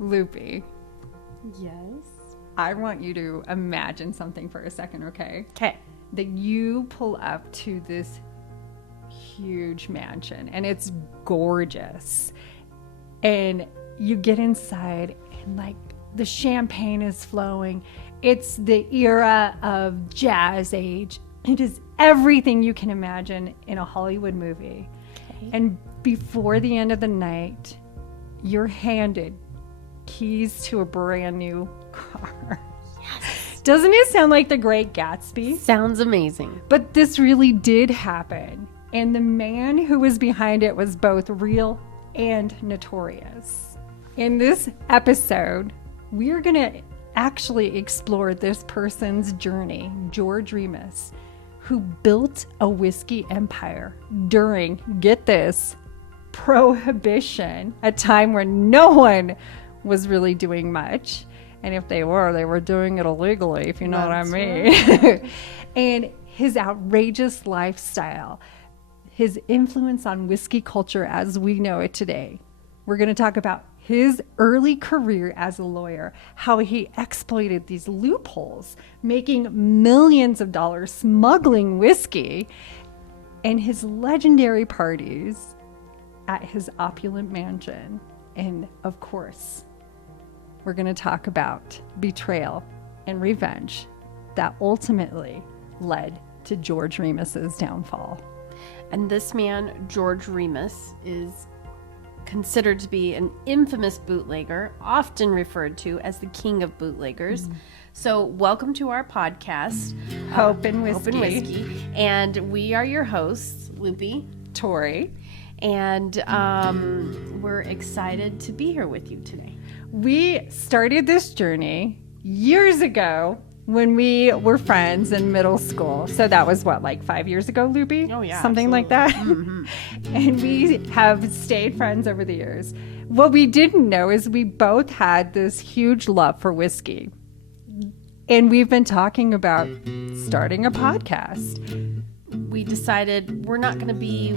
Loopy, Yes. I want you to imagine something for a second, okay? Okay. That you pull up to this huge mansion and it's gorgeous. And you get inside and like the champagne is flowing. It's the era of jazz age. It is everything you can imagine in a Hollywood movie. Okay. And before the end of the night, you're handed keys to a brand new car. Yes. Doesn't it sound like The Great Gatsby? Sounds amazing. But this really did happen. And the man who was behind it was both real and notorious. In this episode, we're going to actually explore this person's journey, George Remus, who built a whiskey empire during, get this, Prohibition, a time where no one was really doing much. And if they were doing it illegally, if you know what I mean. Right. And his outrageous lifestyle, his influence on whiskey culture as we know it today. We're going to talk about his early career as a lawyer, how he exploited these loopholes, making millions of dollars smuggling whiskey, and his legendary parties at his opulent mansion. And of course, we're going to talk about betrayal and revenge that ultimately led to George Remus's downfall. And this man, George Remus, is considered to be an infamous bootlegger, often referred to as the king of bootleggers. So welcome to our podcast, Hope and Whiskey. Hope and Whiskey. And we are your hosts, Loopy, Tori. And we're excited to be here with you today. We started this journey years ago when we were friends in middle school. So that was what, like 5 years ago, Loopy? Oh, yeah. Something like that. Mm-hmm. And we have stayed friends over the years. What we didn't know is we both had this huge love for whiskey. And we've been talking about starting a podcast. We decided we're not going to be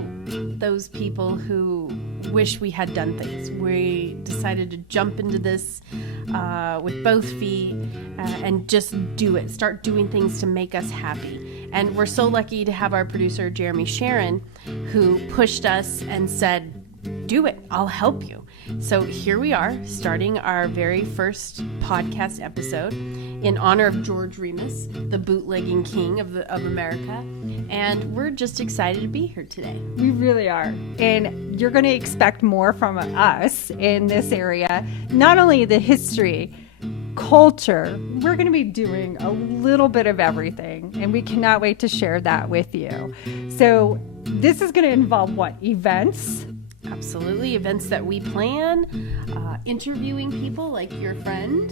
those people who wish we had done things. We decided to jump into this with both feet and just do it. Start doing things to make us happy. And we're so lucky to have our producer, Jeremy Sharon, who pushed us and said, do it. I'll help you. So here we are, starting our very first podcast episode in honor of George Remus, the bootlegging king of America. And we're just excited to be here today. We really are. And you're going to expect more from us in this area. Not only the history, culture, we're going to be doing a little bit of everything. And we cannot wait to share that with you. So this is going to involve what? Events? Absolutely. Events that we plan, interviewing people like your friend.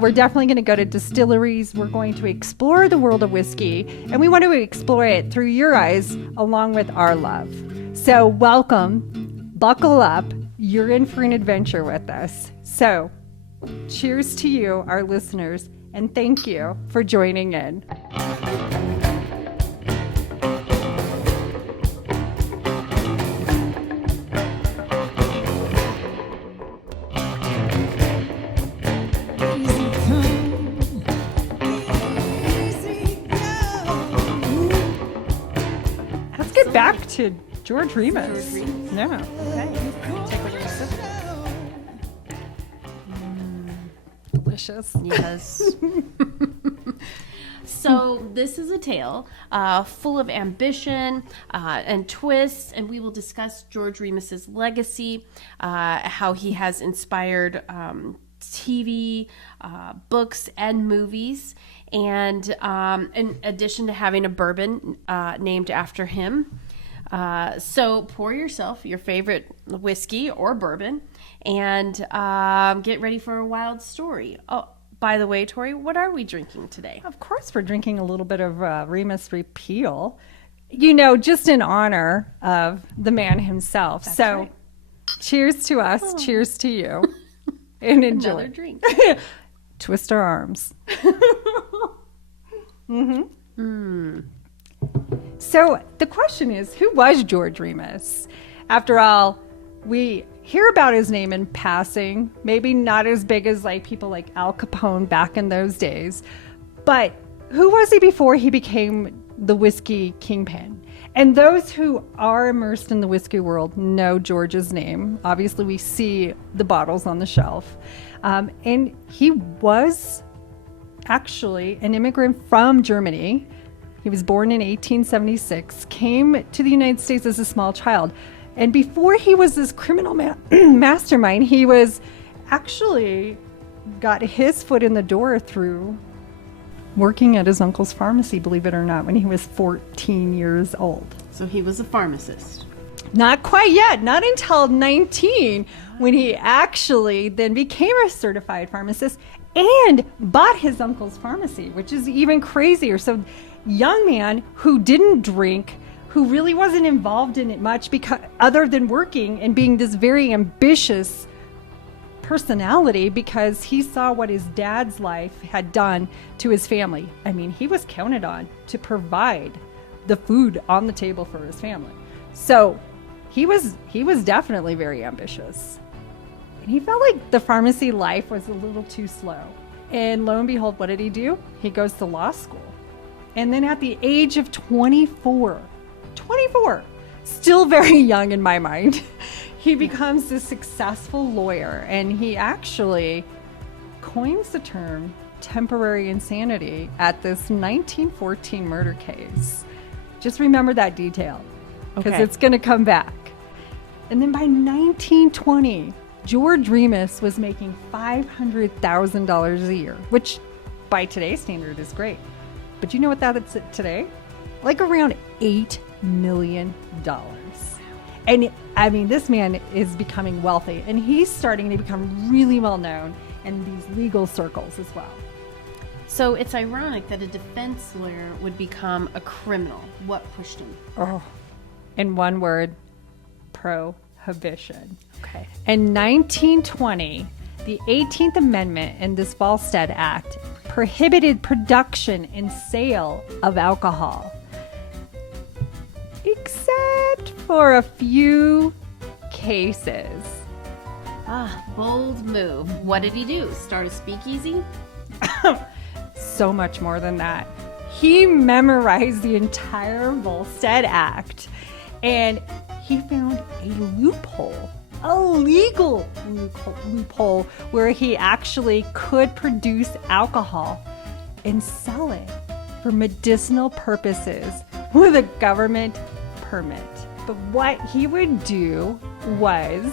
We're definitely going to go to distilleries. We're going to explore the world of whiskey, and we want to explore it through your eyes along with our love. So welcome, buckle up. You're in for an adventure with us. So cheers to you, our listeners, and thank you for joining in. Back to George Remus. Yeah. Okay. Take a little sip. Delicious. Yes. So this is a tale full of ambition and twists, and we will discuss George Remus's legacy, how he has inspired TV, books, and movies. And in addition to having a bourbon named after him. So pour yourself your favorite whiskey or bourbon and get ready for a wild story. Oh, by the way, Tori, what are we drinking today? Of course, we're drinking a little bit of Remus Repeal, you know, just in honor of the man himself. That's so right. Cheers to us. Oh. Cheers to you. And enjoy. Another drink. Twist our arms. Mm-hmm. Mm. So the question is, who was George Remus? After all, hear about his name in passing, maybe not as big as like people like Al Capone back in those days. But who was he before he became the whiskey kingpin? And those who are immersed in the whiskey world know George's name. Obviously, we see the bottles on the shelf. And he was actually an immigrant from Germany. He was born in 1876, came to the United States as a small child. And before he was this criminal mastermind, he was actually got his foot in the door through working at his uncle's pharmacy, believe it or not, when he was 14 years old. So he was a pharmacist. Not quite yet, not until 19, when he actually then became a certified pharmacist and bought his uncle's pharmacy, which is even crazier. So young man who didn't drink, who really wasn't involved in it much because other than working and being this very ambitious personality, because he saw what his dad's life had done to his family. I mean, he was counted on to provide the food on the table for his family. So he was definitely very ambitious. And he felt like the pharmacy life was a little too slow. And lo and behold, what did he do? He goes to law school. And then at the age of 24, still very young in my mind, he becomes this successful lawyer, and he actually coins the term temporary insanity at this 1914 murder case. Just remember that detail, because it's going to come back. And then by 1920, George Remus was making $500,000 a year, which by today's standard is great. But you know what that is today? Like around $8 million. And I mean, this man is becoming wealthy, and he's starting to become really well known in these legal circles as well. So it's ironic that a defense lawyer would become a criminal. What pushed him? Oh, in one word, prohibition. Okay. In 1920, the 18th Amendment in this Volstead Act prohibited production and sale of alcohol, except for a few cases. Bold move. What did he do? Start a speakeasy? So much more than that. He memorized the entire Volstead Act, and he found a loophole, a legal loophole, where he actually could produce alcohol and sell it for medicinal purposes with a government permit. But what he would do was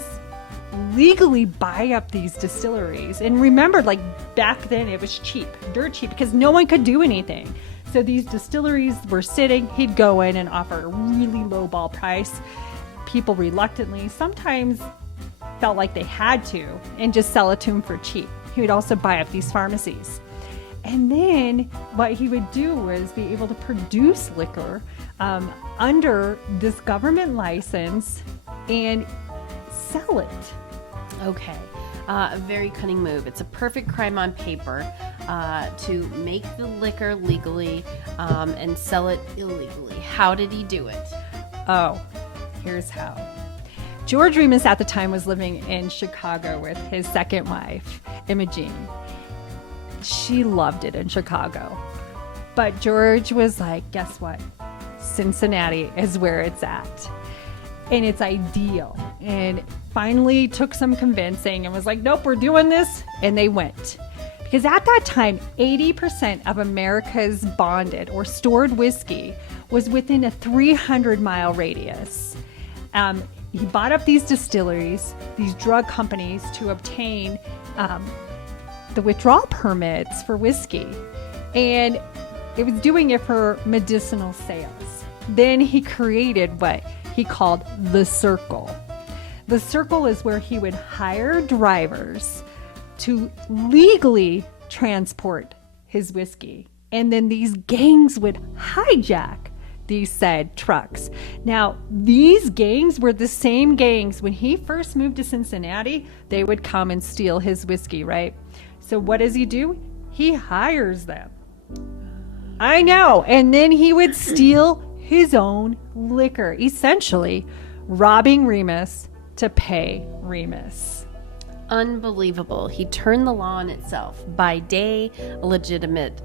legally buy up these distilleries. And remember, like back then it was cheap, dirt cheap, because no one could do anything. So these distilleries were sitting, he'd go in and offer a really low ball price. People reluctantly sometimes felt like they had to and just sell it to him for cheap. He would also buy up these pharmacies. And then what he would do was be able to produce liquor under this government license and sell it. Okay. A very cunning move. It's a perfect crime on paper to make the liquor legally and sell it illegally. How did he do it? Oh, here's how. George Remus at the time was living in Chicago with his second wife, Imogene. She loved it in Chicago. But George was like, guess what? Cincinnati is where it's at. And it's ideal. And finally took some convincing and was like, nope, we're doing this. And they went. Because at that time, 80% of America's bonded or stored whiskey was within a 300-mile radius. He bought up these distilleries, these drug companies, to obtain the withdrawal permits for whiskey. And it was doing it for medicinal sales. Then he created what he called the Circle. The Circle is where he would hire drivers to legally transport his whiskey. And then these gangs would hijack these said trucks. Now, these gangs were the same gangs when he first moved to Cincinnati. They would come and steal his whiskey, right? So what does he do? He hires them. I know. And then he would steal his own liquor, essentially robbing Remus to pay Remus. Unbelievable. He turned the law on itself. By day, a legitimate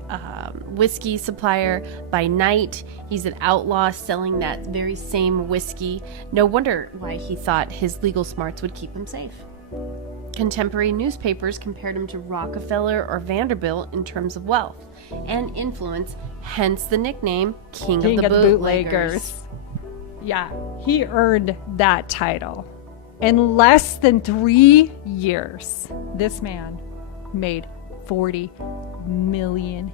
whiskey supplier. By night, he's an outlaw selling that very same whiskey. No wonder why he thought his legal smarts would keep him safe. Contemporary newspapers compared him to Rockefeller or Vanderbilt in terms of wealth and influence, hence the nickname King of the Bootleggers. Yeah, he earned that title. In less than 3 years, this man made $40 million.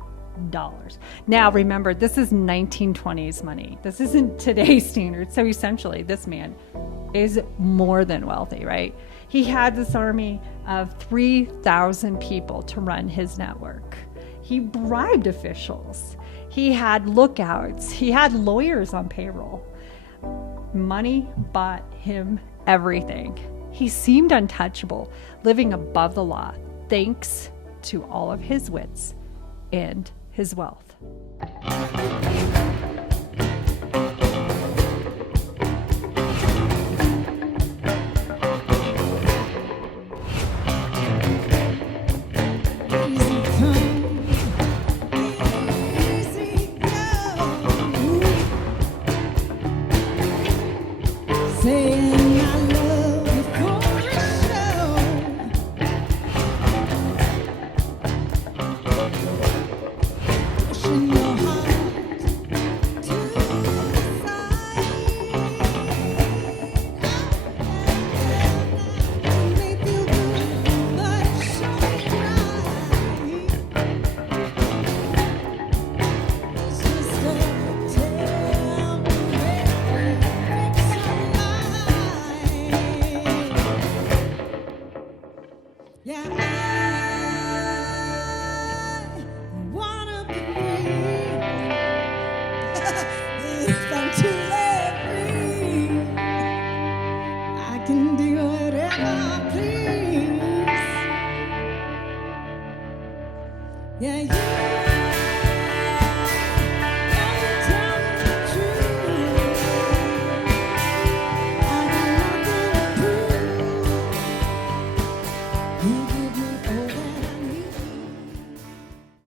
Now, remember, this is 1920s money. This isn't today's standards. So essentially, this man is more than wealthy, right? He had this army of 3,000 people to run his network. He bribed officials. He had lookouts. He had lawyers on payroll. Money bought him everything. He seemed untouchable, living above the law, thanks to all of his wits and his wealth. Yeah, you